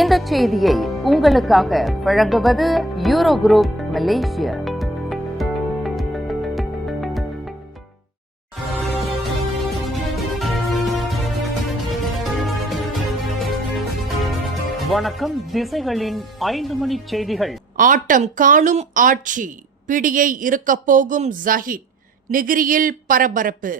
இந்த செய்தியை உங்களுக்காக வழங்குவது யூரோ குரூப் மலேசியா. வணக்கம். திசைகளின் 5 மணி செய்திகள். ஆட்டம் காணும் ஆட்சி, பிடியை இருக்கப் போகும் ஜஹீத், நெகிரியில் பரபரப்பு.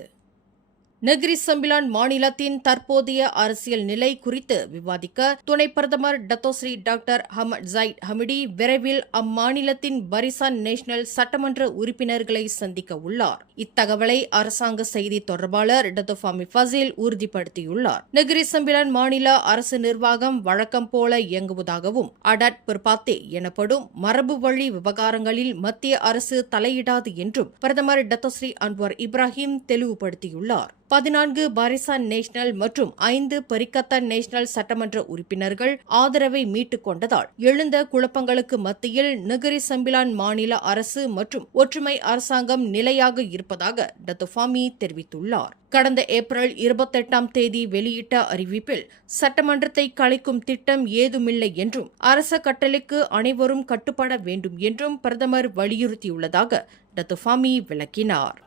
நெகிரி சம்பிலான் மாநிலத்தின் தற்போதைய அரசியல் நிலை குறித்து விவாதிக்க துணை பிரதமர் Datuk Seri doctor Ahmad Zahid Hamidi விரைவில் அம்மாநிலத்தின் பரிசான் நேஷனல் சட்டமன்ற உறுப்பினர்களை சந்திக்க உள்ளார். இத்தகவலை அரசாங்க செய்தி தொடர்பாளர் டத்தோஃபாமி ஃபசில் உறுதிப்படுத்தியுள்ளார். நெகிரி சம்பிலான் மாநில அரசு நிர்வாகம் வழக்கம் போல இயங்குவதாகவும் அடாட் பிற்பாத்தே எனப்படும் மரபு வழி விவகாரங்களில் மத்திய அரசு தலையிடாது என்றும் பிரதமர் டத்தோஸ்ரீ அன்வர் இப்ராஹிம் தெளிவுபடுத்தியுள்ளார். 14 பாரிசான் நேஷனல் மற்றும் 5 பரிக்கத்தான் நேஷனல் சட்டமன்ற உறுப்பினர்கள் ஆதரவை மீட்டுக் கொண்டதால் எழுந்த குழப்பங்களுக்கு மத்தியில் நெகிரி சம்பிலான் மாநில அரசு மற்றும் ஒற்றுமை அரசாங்கம் நிலையாக இருப்பதாக டத்தோஃபாமி தெரிவித்துள்ளார். கடந்த ஏப்ரல் 28ஆம் தேதி வெளியிட்ட அறிவிப்பில் சட்டமன்றத்தை கலைக்கும் திட்டம் ஏதுமில்லை என்றும் அரச கட்டளைக்கு அனைவரும் கட்டுப்பட வேண்டும் என்றும் பிரதமர் வலியுறுத்தியுள்ளதாக டத்தோஃபாமி விளக்கினார்.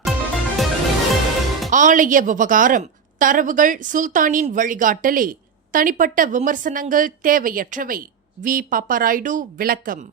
ஆலய விவகாரம், தரவுகள் சுல்தானின் வழிகாட்டலே, தனிப்பட்ட விமர்சனங்கள் தேவையற்றவை. வி பாப்பராய்டு விளக்கம்.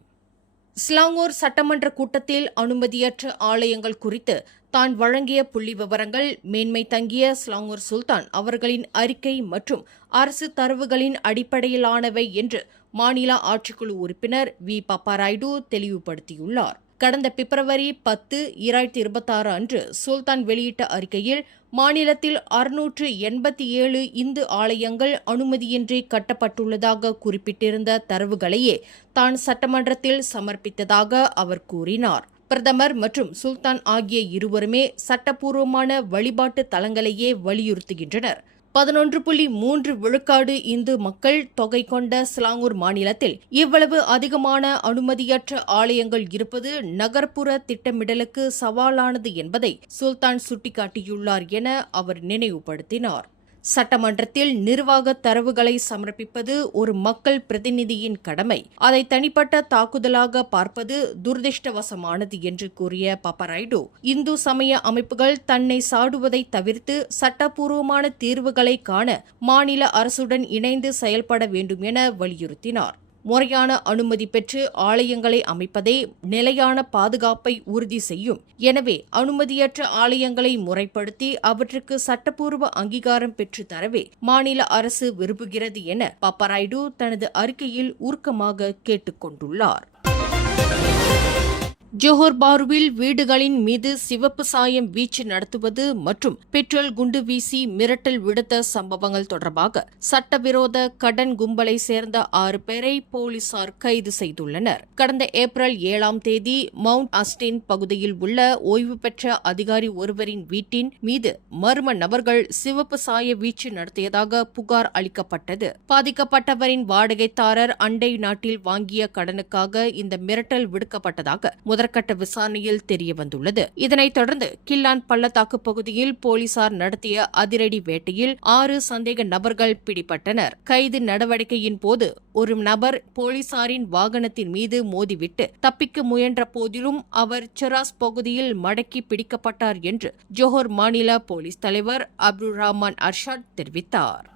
ஸ்லாங்கூர் சட்டமன்ற கூட்டத்தில் அனுமதியற்ற ஆலயங்கள் குறித்து தான் வழங்கிய புள்ளி விவரங்கள் மேன்மை தங்கிய ஸ்லாங்கூர் சுல்தான் அவர்களின் அறிக்கை மற்றும் அரசு தரவுகளின் அடிப்படையிலானவை என்று மாநில ஆட்சிக்குழு உறுப்பினர் வி பாப்பராய்டு தெளிவுபடுத்தியுள்ளார். கடந்த பிப்ரவரி 10, 2026 அன்று சுல்தான் வெளியிட்ட அறிக்கையில் மாநிலத்தில் 687 இந்து ஆலயங்கள் அனுமதியின்றி கட்டப்பட்டுள்ளதாக குறிப்பிட்டிருந்த தரவுகளையே தான் சட்டமன்றத்தில் சமர்ப்பித்ததாக அவர் கூறினார். பிரதமர் மற்றும் சுல்தான் ஆகிய இருவருமே சட்டப்பூர்வமான வழிபாட்டு தலங்களையே வலியுறுத்துகின்றனர். 11.3 விழுக்காடு இந்து மக்கள் தொகை கொண்ட ஸ்லாங்கூர் மாநிலத்தில் இவ்வளவு அதிகமான அனுமதியற்ற ஆலயங்கள் இருப்பது நகர்ப்புற திட்டமிடலுக்கு சவாலானது என்பதை சுல்தான் சுட்டிக்காட்டியுள்ளார் என அவர் நினைவுபடுத்தினார். சட்டமன்றத்தில் நிர்வாக தரவுகளை சமர்ப்பிப்பது ஒரு மக்கள் பிரதிநிதியின் கடமை. அதை தனிப்பட்ட தாக்குதலாக பார்ப்பது துரதிருஷ்டவசமானது என்று கூறிய பாப்பராய்டு, இந்து சமய அமைப்புகள் தன்னை சாடுவதை தவிர்த்து சட்டப்பூர்வமான தீர்வுகளை காண மாநில அரசுடன் இணைந்து செயல்பட வேண்டும் என வலியுறுத்தினார். முறையான அனுமதி பெற்று ஆலயங்களை அமைப்பதே நிலையான பாதுகாப்பை உறுதி செய்யும். எனவே அனுமதியற்ற ஆலயங்களை முறைப்படுத்தி அவற்றுக்கு சட்டப்பூர்வ அங்கீகாரம் பெற்று தரவே மாநில அரசு விரும்புகிறது என பாப்பராய்டு தனது அறிக்கையில் உருக்கமாக கேட்டுக் கொண்டுள்ளார். ஜோஹர் பாருவில் வீடுகளின் மீது சிவப்பு சாயம் வீச்சு நடத்துவது மற்றும் பெட்ரோல் குண்டு வீசி மிரட்டல் விடுத்த சம்பவங்கள் தொடர்பாக சட்டவிரோத கடன் கும்பலை சேர்ந்த 6 பேரை போலீசார் கைது செய்துள்ளனர். கடந்த ஏப்ரல் 7ஆம் தேதி மவுண்ட் அஸ்டின் பகுதியில் உள்ள ஓய்வு பெற்ற அதிகாரி ஒருவரின் வீட்டின் மீது மர்ம நபர்கள் சிவப்பு சாய வீச்சு நடத்தியதாக புகார் அளிக்கப்பட்டது. பாதிக்கப்பட்டவரின் வாடகைதாரர் அண்டை நாட்டில் வாங்கிய கடனுக்காக இந்த மிரட்டல் விடுக்கப்பட்டதாக முதற்கட்ட விசாரணையில் தெரியவந்துள்ளது. இதனைத் தொடர்ந்து கில்லான் பள்ளத்தாக்கு பகுதியில் போலீசார் நடத்திய அதிரடி வேட்டையில் 6 சந்தேக நபர்கள் பிடிபட்டனர். கைது நடவடிக்கையின் போது ஒரு நபர் போலீசாரின் வாகனத்தின் மீது மோதிவிட்டு தப்பிக்க முயன்ற போதிலும் அவர் செராஸ் பகுதியில் மடக்கி பிடிக்கப்பட்டார் என்று ஜோஹர் மாநில போலீஸ் தலைவர் அப்துல் ரஹ்மான் அர்ஷாத் தெரிவித்தார்.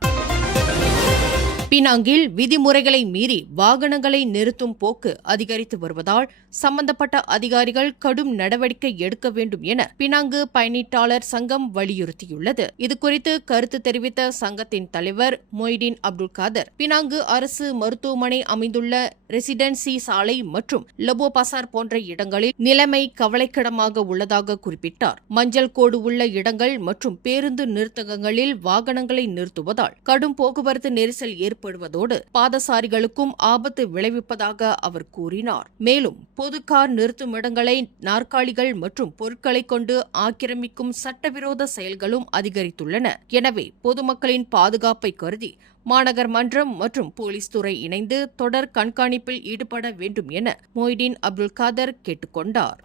பினாங்கில் விதிமுறைகளை மீறி வாகனங்களை நிறுத்தும் போக்கு அதிகரித்து வருவதால் சம்பந்தப்பட்ட அதிகாரிகள் கடும் நடவடிக்கை எடுக்க வேண்டும் என பினாங்கு பயணீட்டாளர் சங்கம் வலியுறுத்தியுள்ளது. இதுகுறித்து கருத்து தெரிவித்த சங்கத்தின் தலைவர் மொய்டீன் அப்துல் காதர், பினாங்கு அரசு மருத்துவமனை அமைந்துள்ள ரெசிடென்சி சாலை மற்றும் லபோ பசார் போன்ற இடங்களில் நிலைமை கவலைக்கிடமாக உள்ளதாக குறிப்பிட்டார். மஞ்சள் கோடு உள்ள இடங்கள் மற்றும் பேருந்து நிறுத்தகங்களில் வாகனங்களை நிறுத்துவதால் கடும் போக்குவரத்து நெரிசல் ஏற்படுவதோடு பாதசாரிகளுக்கும் ஆபத்து விளைவிப்பதாக அவர் கூறினார். மேலும் பொது கார் நிறுத்தும் இடங்களை நாற்காலிகள் மற்றும் பொருட்களை கொண்டு ஆக்கிரமிக்கும் சட்டவிரோத செயல்களும் அதிகரித்துள்ளன. எனவே பொதுமக்களின் பாதுகாப்பை கருதி மாநகர் மன்றம் மற்றும் போலீஸ் துறை இணைந்து தொடர் கண்காணிப்பில் ஈடுபட வேண்டும் என மொய்டீன் அப்துல் காதர் கேட்டுக் கொண்டார்.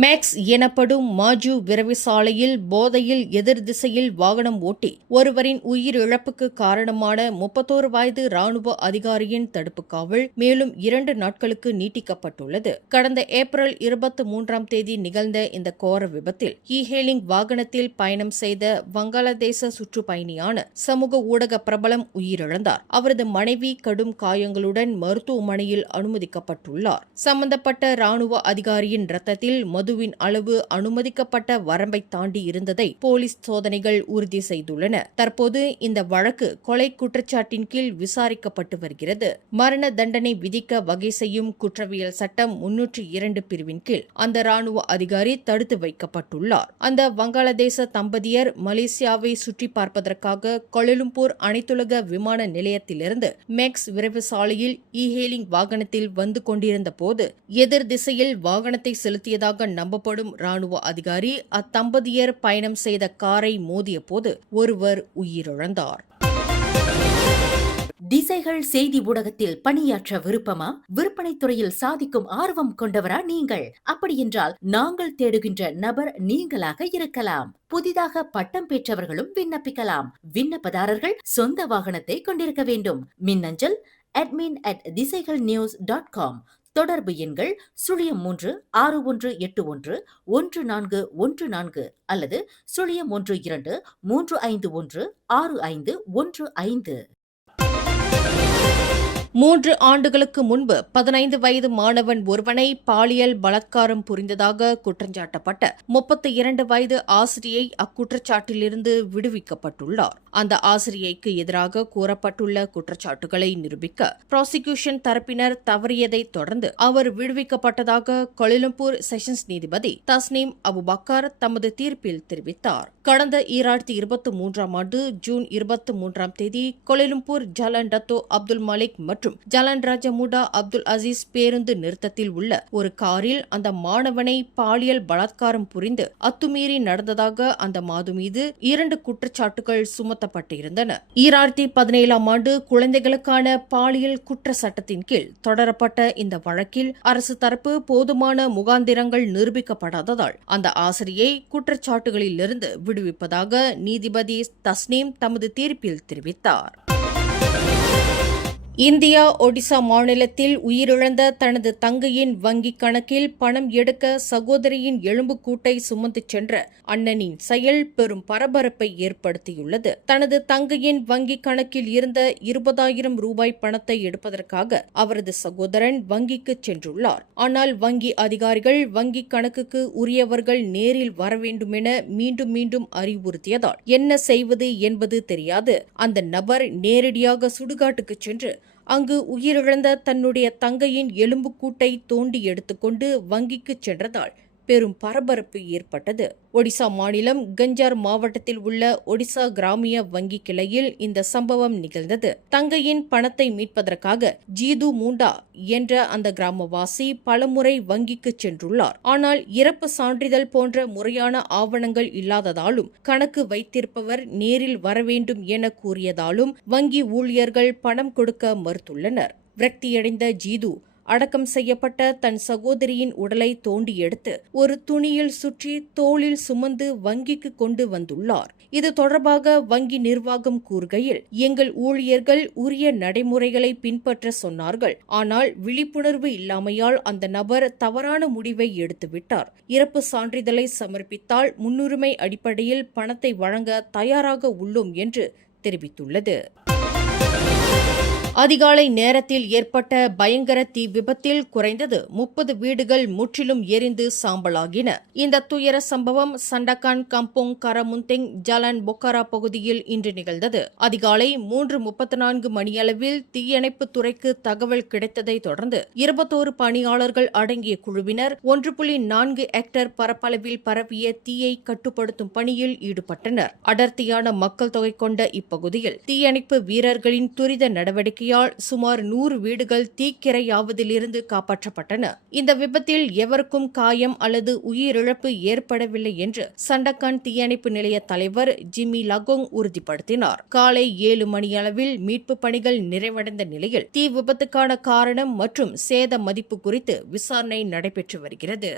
மேக்ஸ் எனப்படும் மாஜு விரைவு சாலையில் போதையில் எதிர் திசையில் வாகனம் ஓட்டி ஒருவரின் உயிரிழப்புக்கு காரணமான 31 வயது ராணுவ அதிகாரியின் தடுப்பு காவல் மேலும் 2 நாட்களுக்கு நீட்டிக்கப்பட்டுள்ளது. கடந்த ஏப்ரல் 23ஆம் தேதி நிகழ்ந்த இந்த கோர விபத்தில் ஹேலிங் வாகனத்தில் பயணம் செய்த வங்காளதேச சுற்றுப்பயணியான சமூக ஊடக பிரபலம் உயிரிழந்தார். அவரது மனைவி கடும் காயங்களுடன் மருத்துவமனையில் அனுமதிக்கப்பட்டுள்ளார். சம்பந்தப்பட்ட ராணுவ அதிகாரியின் ரத்தத்தில் மதுவின் அளவு அனுமதிக்கப்பட்ட வரம்பை தாண்டி இருந்ததை போலீஸ் சோதனைகள் உறுதி செய்துள்ளன. தற்போது இந்த வழக்கு கொலை குற்றச்சாட்டின் கீழ் விசாரிக்கப்பட்டு வருகிறது. மரண தண்டனை விதிக்க வகை செய்யும் குற்றவியல் சட்டம் 302 பிரிவின் கீழ் அந்த ராணுவ அதிகாரி தடுத்து வைக்கப்பட்டுள்ளார். அந்த வங்காளதேச தம்பதியர் மலேசியாவை சுற்றி பார்ப்பதற்காக கோலாலம்பூர் அனைத்துலக விமான நிலையத்திலிருந்து மேக்ஸ் விரைவு சாலையில் ஹேலிங் வாகனத்தில் வந்து கொண்டிருந்த போது எதிர் திசையில் வாகனத்தை செலுத்தியதாக நம்பப்படும் ராணுவ அதிகாரி அத்தம்பதியர் பயணம் செய்த காரை மோதிய போது ஒருவர் உயிரிழந்தார். திசைகள் செய்தி ஊடகத்தில் பணியாற்ற விருப்பமா? விற்பனை துறையில் சாதிக்கும் ஆர்வம் கொண்டவரா நீங்கள்? அப்படியென்றால் நாங்கள் தேடுகின்ற நபர் நீங்களாக இருக்கலாம். புதிதாக பட்டம் பெற்றவர்களும் விண்ணப்பிக்கலாம். விண்ணப்பதாரர்கள் சொந்த வாகனத்தை கொண்டிருக்க வேண்டும். மின்னஞ்சல் admin@திசைகள்news.com. தொடர்பு எண்கள் 0361811414 அல்லது 0123516515. 3 ஆண்டுகளுக்கு முன்பு 15 வயது மாணவன் ஒருவனை பாலியல் பலாத்காரம் புரிந்ததாக குற்றஞ்சாட்டப்பட்ட 32 வயது ஆசிரியை அக்குற்றச்சாட்டிலிருந்து விடுவிக்கப்பட்டுள்ளார். அந்த ஆசிரியைக்கு எதிராக கூறப்பட்டுள்ள குற்றச்சாட்டுகளை நிரூபிக்க புராசிகியூஷன் தரப்பினர் தவறியதை தொடர்ந்து அவர் விடுவிக்கப்பட்டதாக கோலாலம்பூர் செஷன்ஸ் நீதிபதி தஸ்னீம் அபுபக்கர் தமது தீர்ப்பில் தெரிவித்தார். கடந்த 2023ஆம் ஆண்டு ஜூன் 23ஆம் தேதி கோலாலம்பூர் ஜலான் டத்தோ அப்துல் மலிக் மற்றும் ஜலான் ராஜா முடா அப்துல் அசீஸ் பேருந்து நிறுத்தத்தில் உள்ள ஒரு காரில் அந்த மாணவனை பாலியல் பலாத்காரம் புரிந்து அத்துமீறி நடந்ததாக அந்த மாது மீது 2 குற்றச்சாட்டுகள் சுமத்தப்பட்டிருந்தன. 2017ஆம் ஆண்டு குழந்தைகளுக்கான பாலியல் குற்ற சட்டத்தின் கீழ் தொடரப்பட்ட இந்த வழக்கில் அரசு தரப்பு போதுமான முகாந்திரங்கள் நிரூபிக்கப்படாததால் அந்த ஆசிரியை குற்றச்சாட்டுகளிலிருந்து விடுவிப்பதாக நீதிபதி தஸ்னீம் தமது தீர்ப்பில் தெரிவித்தார். இந்தியா ஒடிசா மாநிலத்தில் உயிரிழந்த தனது தங்கையின் வங்கிக் கணக்கில் பணம் எடுக்க சகோதரியின் எலும்புக்கூட்டை சுமந்து சென்ற அண்ணனின் செயல் பெரும் பரபரப்பை ஏற்படுத்தியுள்ளது. தனது தங்கையின் வங்கிக் கணக்கில் இருந்த 20,000 ரூபாய் பணத்தை எடுப்பதற்காக அவரது சகோதரன் வங்கிக்கு சென்றுள்ளார். ஆனால் வங்கி அதிகாரிகள் வங்கிக் கணக்குக்கு உரியவர்கள் நேரில் வர வேண்டுமென மீண்டும் மீண்டும் அறிவுறுத்தியதால் என்ன செய்வது என்பது தெரியாது அந்த நபர் நேரடியாக சுடுகாட்டுக்கு சென்று அங்கு உயிரிழந்த தன்னுடைய தங்கையின் எலும்புக்கூட்டை தோண்டி எடுத்துக்கொண்டு வங்கிக்கு சென்றதால் பெரும் பரபரப்பு ஏற்பட்டது. ஒடிசா மாநிலம் கஞ்சார் மாவட்டத்தில் உள்ள ஒடிசா கிராமிய வங்கி கிளையில் இந்த சம்பவம் நிகழ்ந்தது. தங்கையின் பணத்தை மீட்பதற்காக ஜீது மூண்டா என்ற அந்த கிராமவாசி பலமுறை வங்கிக்கு சென்றுள்ளார். ஆனால் இறப்பு சான்றிதழ் போன்ற முறையான ஆவணங்கள் இல்லாததாலும் கணக்கு வைத்திருப்பவர் நேரில் வர வேண்டும் என கூறியதாலும் வங்கி ஊழியர்கள் பணம் கொடுக்க மறுத்துள்ளனர். விரக்தியடைந்த ஜீது அடக்கம் செய்யப்பட்ட தன் சகோதரியின் உடலை தோண்டி எடுத்து ஒரு துணியில் சுற்றி தோளில் சுமந்து வங்கிக்கு கொண்டு வந்துள்ளார். இது தொடர்பாக வங்கி நிர்வாகம் கூறுகையில், எங்கள் ஊழியர்கள் உரிய நடைமுறைகளை பின்பற்ற சொன்னார்கள். ஆனால் விழிப்புணர்வு இல்லாமையால் அந்த நபர் தவறான முடிவை எடுத்துவிட்டார். இறப்பு சான்றிதழை சமர்ப்பித்தால் முன்னுரிமை அடிப்படையில் பணத்தை வழங்க தயாராக உள்ளோம் என்று தெரிவித்துள்ளது. அதிகாலை நேரத்தில் ஏற்பட்ட பயங்கர தீ விபத்தில் குறைந்தது 30 வீடுகள் முற்றிலும் எரிந்து சாம்பலாகின. இந்த துயர சம்பவம் சண்டகான் கம்போங் கரமுந்திங் ஜலான் பொக்காரா பகுதியில் இன்று நிகழ்ந்தது. அதிகாலை 3:34 மணியளவில் தீயணைப்பு துறைக்கு தகவல் கிடைத்ததை தொடர்ந்து 21 பணியாளர்கள் அடங்கிய குழுவினர் 1.4 ஹெக்டேர் பரப்பளவில் பரவிய தீயை கட்டுப்படுத்தும் பணியில் ஈடுபட்டனர். அடர்த்தியான மக்கள் தொகை கொண்ட இப்பகுதியில் தீயணைப்பு வீரர்களின் துரித நடவடிக்கை சுமார் 100 வீடுகள் தீக்கிரையாவதிலிருந்து காப்பாற்றப்பட்டன. இந்த விபத்தில் எவருக்கும் காயம் அல்லது உயிரிழப்பு ஏற்படவில்லை என்று சண்டகான் தீயணைப்பு நிலைய தலைவர் ஜிம்மி லகோங் உறுதிப்படுத்தினார். காலை 7 மணியளவில் மீட்பு பணிகள் நிறைவடைந்த நிலையில் தீ விபத்துக்கான காரணம் மற்றும் சேத மதிப்பு குறித்து விசாரணை நடைபெற்று வருகிறது.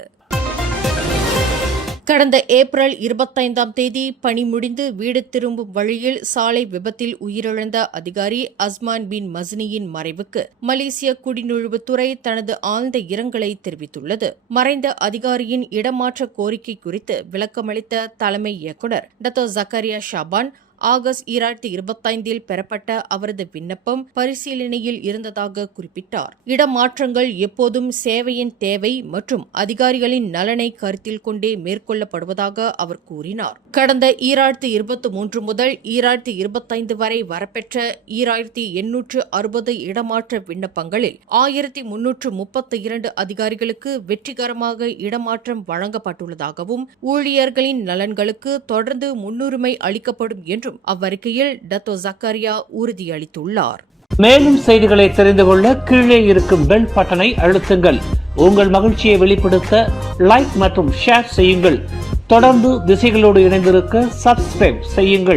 கடந்த ஏப்ரல் 25ஆம் தேதி பணி முடிந்து வீடு திரும்பும் வழியில் சாலை விபத்தில் உயிரிழந்த அதிகாரி அஸ்மான் பின் மஸ்னியின் மறைவுக்கு மலேசிய குடிநுழைவுத்துறை தனது ஆழ்ந்த இரங்கலை தெரிவித்துள்ளது. மறைந்த அதிகாரியின் இடமாற்ற கோரிக்கை குறித்து விளக்கமளித்த தலைமை இயக்குநர் டத்தோ ஜக்கரியா ஷாபான், ஆகஸ்ட் 2025 பெறப்பட்ட அவரது விண்ணப்பம் பரிசீலனையில் இருந்ததாக குறிப்பிட்டார். இடமாற்றங்கள் எப்போதும் சேவையின் தேவை மற்றும் அதிகாரிகளின் நலனை கருத்தில் கொண்டே மேற்கொள்ளப்படுவதாக அவர் கூறினார். கடந்த 2023 முதல் 2025 வரை வரப்பெற்ற 2860 இடமாற்ற விண்ணப்பங்களில் 1332 அதிகாரிகளுக்கு வெற்றிகரமாக இடமாற்றம் வழங்கப்பட்டுள்ளதாகவும் ஊழியர்களின் நலன்களுக்கு தொடர்ந்து முன்னுரிமை அளிக்கப்படும் என்றும் அவ்வறிக்கையில் டத்தோ ஜக்கரியா உறுதியளித்துள்ளார். மேலும் செய்திகளை தெரிந்து கொள்ள கீழே இருக்கும் பெல் பட்டனை அழுத்துங்கள். உங்கள் மகிழ்ச்சியை வெளிப்படுத்த லைக் மற்றும் ஷேர் செய்யுங்கள். தொடர்ந்து திசைகளோடு இணைந்திருக்க சப்ஸ்கிரைப் செய்யுங்கள்.